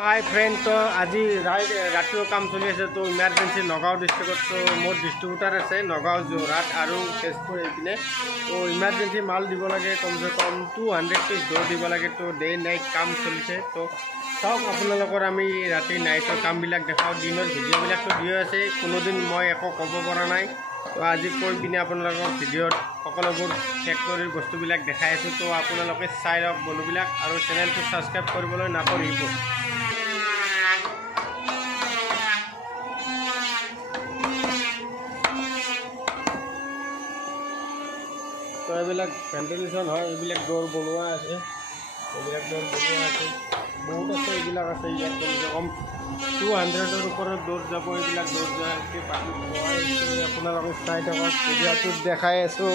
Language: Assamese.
हाय फ्रेंड तो आज रातिर काम चलि आछे तो इमार्जेंसी नगाँव डिस्ट्रिक्ट तो मोर डिस्ट्रिब्यूटर आछे नगाँव जोरहाट और तेजपुर एपिने तो इमार्जेंसी माल दी लगे कम से कम 200 पिस डोर दी लगे तो डे नाइट काम चलिसे तो सब आपनलोकर आमी राति नाइटर कामबिलाक देखाओ दिनर भिडिओबिलाक तो दिए आछे कोनो दिन मैं एको कब परा नाई तो आज কৈ পিনে আপোনালোকক ভিডিঅ'ত সকলোবোৰ ফেক্টৰীৰ বস্তুবিলাক দেখাই আছোঁ তো আপোনালোকে চাই লওক বস্তুবিলাক আৰু চেনেলটো ছাবস্ক্ৰাইব কৰিবলৈ নাপাহৰিব। তো এইবিলাক ভেন্টিলেশ্যন হয়, এইবিলাক ডোৰ বনোৱা আছে, এইবিলাক ডোৰ বনোৱা আছে, বহুত আছে, এইবিলাক আছে ইয়াত কমসে কম 200ৰ ওপৰত ডোৰ যাব। এইবিলাক ডোৰ যোৱাকৈ আপোনালোকক চাই থাকক ভিডিঅ'টোত দেখাই আছোঁ।